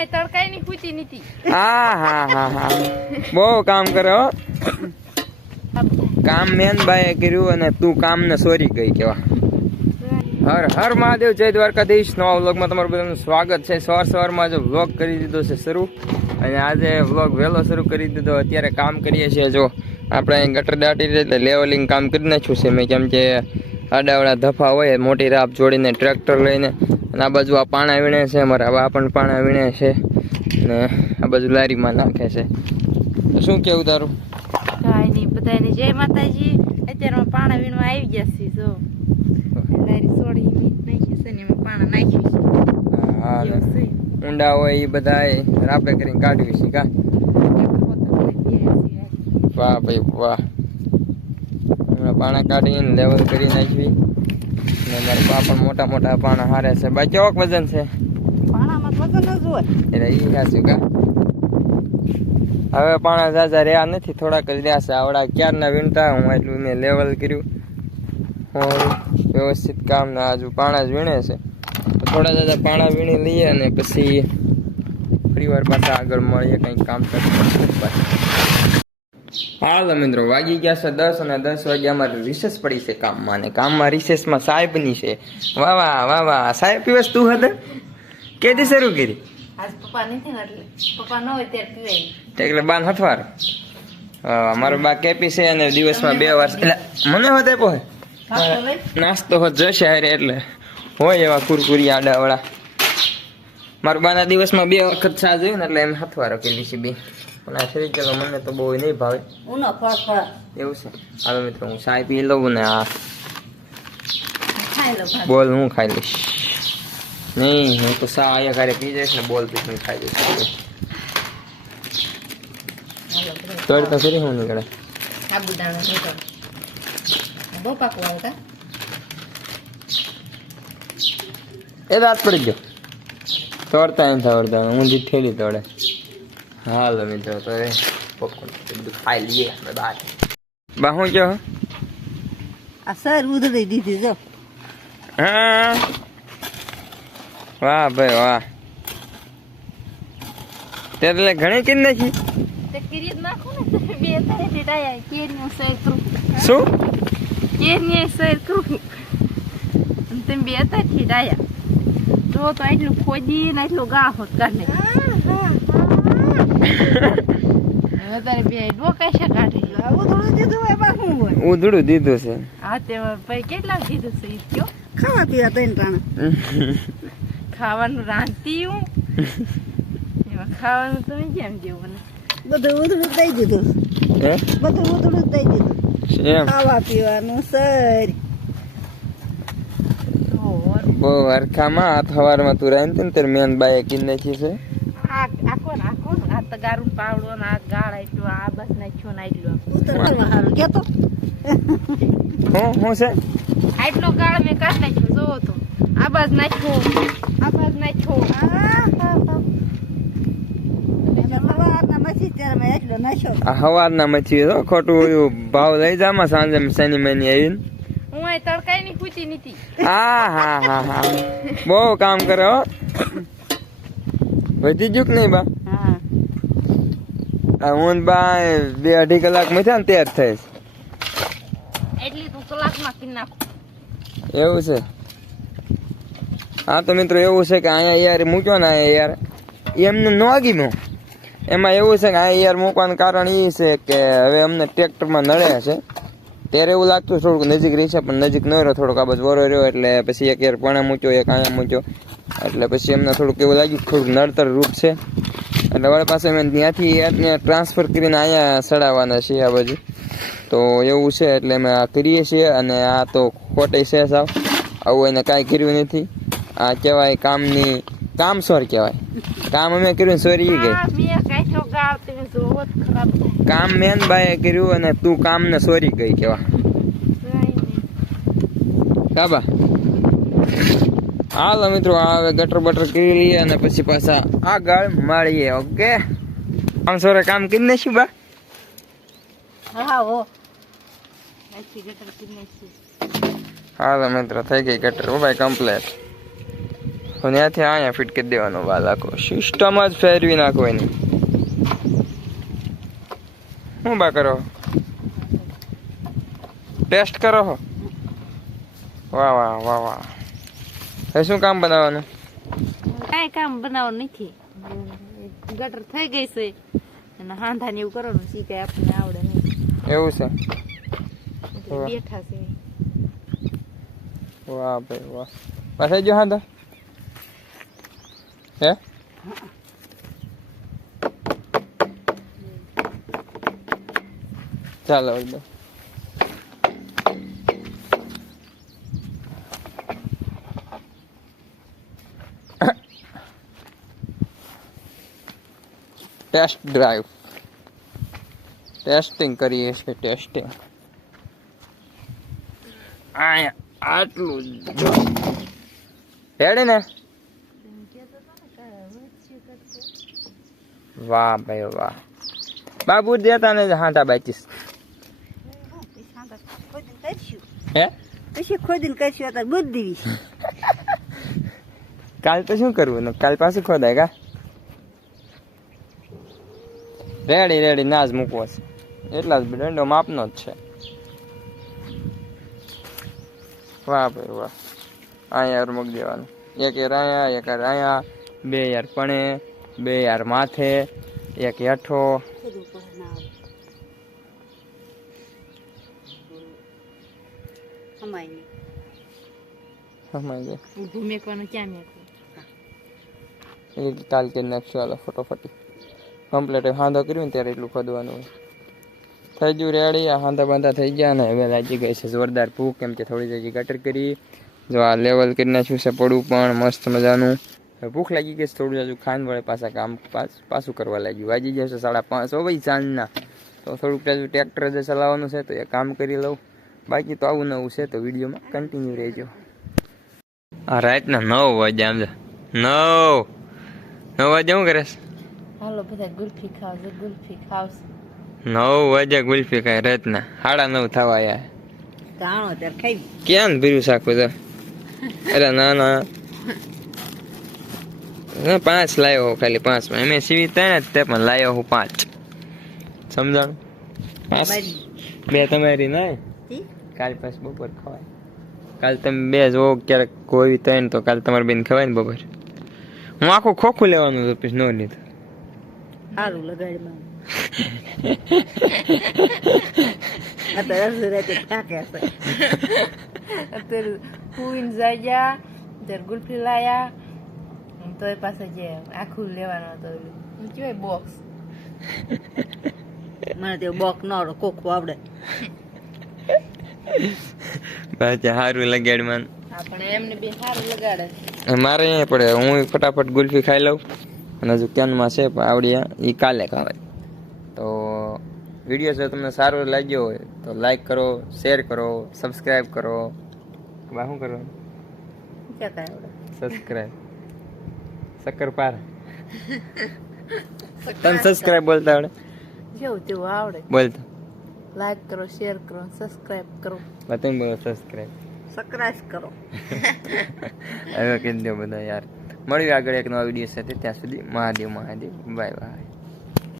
હું તડકાઈ ની પૂતી નથી. હા હા હા હા બહુ કામ કરે હો. કામ મેનબાઈએ કર્યું અને તું કામ ને સોરી ગઈ કેવા. હર હર મહાદેવ, જય દ્વારકાધીશ. નવા વ્લોગમાં તમારું બધાનું સ્વાગત છે. સવારમાં આજે વ્લોગ કરી દીધો છે શરૂ, અને આજે વ્લોગ વહેલો શરૂ કરી દીધો. અત્યારે કામ કરીએ છીએ. જો આપણે અહીં ગટર દાટી એટલે લેવલિંગ કામ કરી નાખ્યું છે મેં, કેમ કે આડાવડા ધફા હોય મોટી રાપ જોડીને ટ્રેક્ટર લઈને, અને આ બાજુ આ પાણા વીણે છે અમારે, આ પણ પાણા વીણે છે, અને આ બાજુ લારીમાં નાખે છે. તો શું કેવું તારું? કાંઈ નહીં, બધાને જય માતાજી. અત્યારમાં પાણા વીણવા આવી ગયા છે. જો લારી સોડી મીઠ નાખી છે ને એમાં પાણા નાખ્યું છે. હા, ઊંડા હોય એ બધા રાપે કરીને કાઢવી છે કા. વાહ ભાઈ વાહ. હમણાં પાણા કાઢીને લેવલ કરી નાખવી. અને મારા બા પણ મોટા મોટા પાણા હારે છે. બાકી કેવોક વજન છે? પાણામાં વજન જ હોય એટલે એ સાચું કા. હવે પાણા જાજા રહ્યા નથી, થોડાક જ રહ્યા છે. આવડા ક્યારના વીણતા હું એટલું મેં લેવલ કર્યું. વ્યવસ્થિત કામ ના હજુ પાણા જ વીણે છે. થોડા જાજા પાણા વીણી લઈએ અને પછી ફરીવાર પાછા આગળ મળીએ કંઈક કામ કરતા. હાલો મિત્રો, વાગી ગયા છે 10, અને 10 વાગ્યા અમારે રિસેસ પડી છે કામમાં, અને કામમાં રિસેસમાં સાહેબની છે. વાહ વાહ વાહ વાહ. સાહેબ પીવસ તું હતા કેદી શરૂ કરી? આજ પપ્પા નથી ને એટલે પપ્પા ન હોય ત્યારે પીવાય એટલે બાન હથવાર. મારો બા કેપી છે, અને દિવસમાં 2 વાર. એટલે મને હોત આપ્યો હે નાસ્તો હોત જશે હારે, એટલે હોય એવા કુરકુરી આડાવડા. મારા બાના દિવસમાં 2 વખત ચા જોયું ને, એટલે એમ હથવારો કરી છે બે. પણ આ શરીર ચલો મને તો બહુ નહીં ભાવે. એવું છે. હાલો મિત્રો, હું ચા પી લઉં ને આ બોલ હું ખાઈ લઈશ. નહીં, હું તો ચા અહીંયા ઘરે પી જઈશ ને બોલ પી ખાઈ જઈશ. તોડ તો ફરી હું નીકળે સાબુદાણા નીકળ બહુ પાકવા હતા. એ રાત પડી ગયો તોડતા એમ થવડતા ઊંધી ઠેલી તોડે. હાલો મિત્રો, તો પોપકોર્ન બધું ખાઈ લઈએ આપણે બહાર. બા હું કહો? આ સર ઉધડી દીધી જો. હા વાહ ભાઈ વાહ. એટલે ઘણી કિન નાખી. તે કરી નાખો ને, બે તારે ડાયા કેરીનું સર કરું. શું કેરીનું સર કરું? અને તમે બે તારથી ડાયા તો એટલું ખોદી ને એટલું ગા હોત કાઢે. તારે બે ડોકા છે કાઢે. ઉધડું દીધું હોય બા શું હોય? ઉધડું દીધું છે. હા તે ભાઈ કેટલા દીધું છે ઈ કયો? ખાવા પીવા તઈને ટાણે ખાવાનું રાંધતી હું એમાં ખાવાનું તમે કેમ જેવું મને બધું ઉધડું દઈ દીધું. હે બધું ઉધડું દઈ દીધું. એમ ખાવા પીવાનું સર બહુ હરખામાં આ થવારમાં તું રહી ને તાર મેન બાએ કિન નાખી છે. આખો ને આ તગારું પાવડો ને આ ગાળ આટલું આ બસ નાખ્યો ને આટલું ઉતરવા હારું કેતો હું છે આટલો ગાળ મેં કાઢ નાખ્યો જોવો તો આ બાજ નાખ્યો આ બાજ નાખ્યો. સવારના મછી ત્યારે મેં એટલો નાખ્યો. આ હવારના મચી તો ખોટું ભાવ લઈ જામાં સાંજે શનિ મહિને આવીને. હું અહીં તડકાઈ ની પૂતી નથી. હા હા હા હા બહુ કામ કરે હો. વધી ગયું કે નહીં બા? હા હું બા 2-2.5 કલાક માં થયા ને તૈયાર થઈશ. એટલી તું કલાકમાં કરી નાખું. એવું છે. હા તો મિત્રો એવું છે કે અહીંયા યાર મૂક્યો ને યાર એમને ન આગીમાં. એમાં એવું છે કે અહીંયા યાર મૂકવાનું કારણ એ છે કે હવે અમને ટ્રેક્ટરમાં નડે છે. ત્યારે એવું લાગતું થોડુંક નજીક રહી છે, પણ નજીક ન રહ્યો, થોડોક આ બાજુ વરો રહ્યો, એટલે પછી એક યાર પણ મૂક્યો, એક અહીંયા મૂક્યો, એટલે પછી એમને થોડુંક એવું લાગ્યું થોડુંક નડતર રૂપ છે. એટલે વળી પાસે અમે ત્યાંથી ટ્રાન્સફર કરીને અહીંયા ચડાવવાના છીએ આ બાજુ. તો એવું છે એટલે અમે આ કરીએ છીએ, અને આ તો ખોટી છે સાવ. આવું એને કાંઈ કર્યું નથી. આ કહેવાય કામ સોર કહેવાય. કામ અમે કર્યું ને સોરી ગઈ. કામ મેન બાએ કર્યું અને તું કામ ને સોરી ગઈ કેવા. કાબા હાલો મિત્રો, હવે ગટર બટર કરી લઈએ અને પછી પાછા આગળ મળીએ. ઓકે કામ સોરે કામ કરી નાખ્યું બા? હા હો હાલો મિત્રો, થઈ ગઈ ગટર ભાઈ કમ્પ્લેટ. તો ત્યાંથી અહીંયા ફિટ કરી દેવાનો વાલ આખો સિસ્ટમ જ ફેરવી નાખો એની. શું બા કરો ટેસ્ટ કરો હો? વાહ વાહ વાહ વાહ. હવે શું કામ બનાવવાનું? કાંઈ કામ બનાવવાનું નથી, ગટર થઈ ગઈ છે અને હાંધા ને એવું કરવાનું છે, કાંઈ આપણને આવડે નહીં. એવું છે? એટલે બેઠા છે. વાહ ભાઈ વાહ. પાછા જો હાંધા હે? ચાલો એકદમ ટેસ્ટ ડ્રાઈવ ટેસ્ટિંગ કરીએ છીએ. ટેસ્ટિંગ અહીંયા આટલું રેડી ને? વાહ ભાઈ વાહ. બાબુ દેતા ને હાંધા બાચીસ હે? પછી ખોદીને કરશું અત્યારે બુદ્ધિ. કાલ તો શું કરવું ને? કાલ પાછું ખોદાય કા? રેડી રેડી ના જ મૂકવો છે, એટલા જ દંડો માપનો જ છે. વાહ ભાઈ વાહ. અહીંયા મૂકી દેવાનું, એક યાર અહીંયા, એક યાર અહીંયા, 2 યાર પણે, 2 યાર માથે, એક હેઠો. સમજ ઊભું મેકવાનું ક્યાં મેકવું? એ કાલ કરી નાખશું. હાલો ફટોફટી કમ્પ્લીટ હાંધો કર્યું ને ત્યારે એટલું ખોદવાનું હોય. થઈ ગયું રેડી. આ હાંધા બાંધા થઈ ગયા ને હવે લાગી ગઈ છે જોરદાર ભૂખ, કેમ કે થોડી જગ્યાએ ગટર કરી. જો આ લેવલ કરી નાખ્યું છે પડું પણ મસ્ત મજાનું. હવે ભૂખ લાગી ગઈ છે, થોડું જાજુ ખાંડ વળે પાછા કામ પાછું કરવા લાગ્યું. વાગી જશે 5:30 ભાઈ સાંજના. તો થોડુંક જાજુ ટ્રેક્ટર જે ચલાવવાનું છે તો એ કામ કરી લઉં. બાકી તો આવું નવું છે તો વિડીયોમાં કન્ટિન્યુ રહેજો. આ રાતના 9 વાગ્યા આમ 9 વાગ્યા શું કરે? હાલો બધા ગુલ્ફી ખાવજો, ગુલ્ફી ખાવશે. 9 વાગ્યા ગુલ્ફી ખાય રાતના? 9:30 થવા આયા. તાણો ત્યારે ખાઈ. ક્યાં ભીરું શાકું તો? અરે ના ના 5 લાવ્યો હું, ખાલી 5 માં એમ સીવી 3 જ તે પણ લાવ્યો હું 5. સમજાણું? 2 તમારી નહીં. કાલ પાછું બપોર ખવાય. કાલ તમે 2 જો ક્યારેક કોઈ 3 તો કાલ તમારે બેન ખવાય ને બપોર. હું આખું ખોખું લેવાનું હતું પછી ન લીધું. સારું લગાડી અત્યારે ફૂઈને જાય ત્યારે ગુલ્ફી લાયા તો એ પાસે જે આખું લેવાનું હતું કેવાય બોક્સ. મને તે બોક ન આવડે, કોખું આવડે. પાછા સારું લગાડ માન. આપણે એમને બી સારું લગાડે. મારે અહીંયા પડે, હું ફટાફટ ગુલ્ફી ખાઈ લઉં અને હજુ ક્યાંમાં છે પણ આવડી એ કાલે ખાવાય. તો વિડીયો જો તમને સારો લાગ્યો હોય તો લાઈક કરો, શેર કરો, સબસ્ક્રાઈબ કરો. શું કરવાનું? સબસ્ક્રાઈબ શક્કરપાર. તમે સબસ્ક્રાઈબ બોલતા આવડે? જેવું તેવું આવડે. બોલતો લાઈક કરો, શેર કરો, સબસ્ક્રાઇબ કરો. તમે બોલો સબસ્ક્રાઈબ. સબસ્ક્રાઇબ કરો. હવે કહી દો બધા યાર. મળ્યું આગળ એક નવા વિડીયો સાથે. ત્યાં સુધી મહાદેવ મહાદેવ. Bye bye.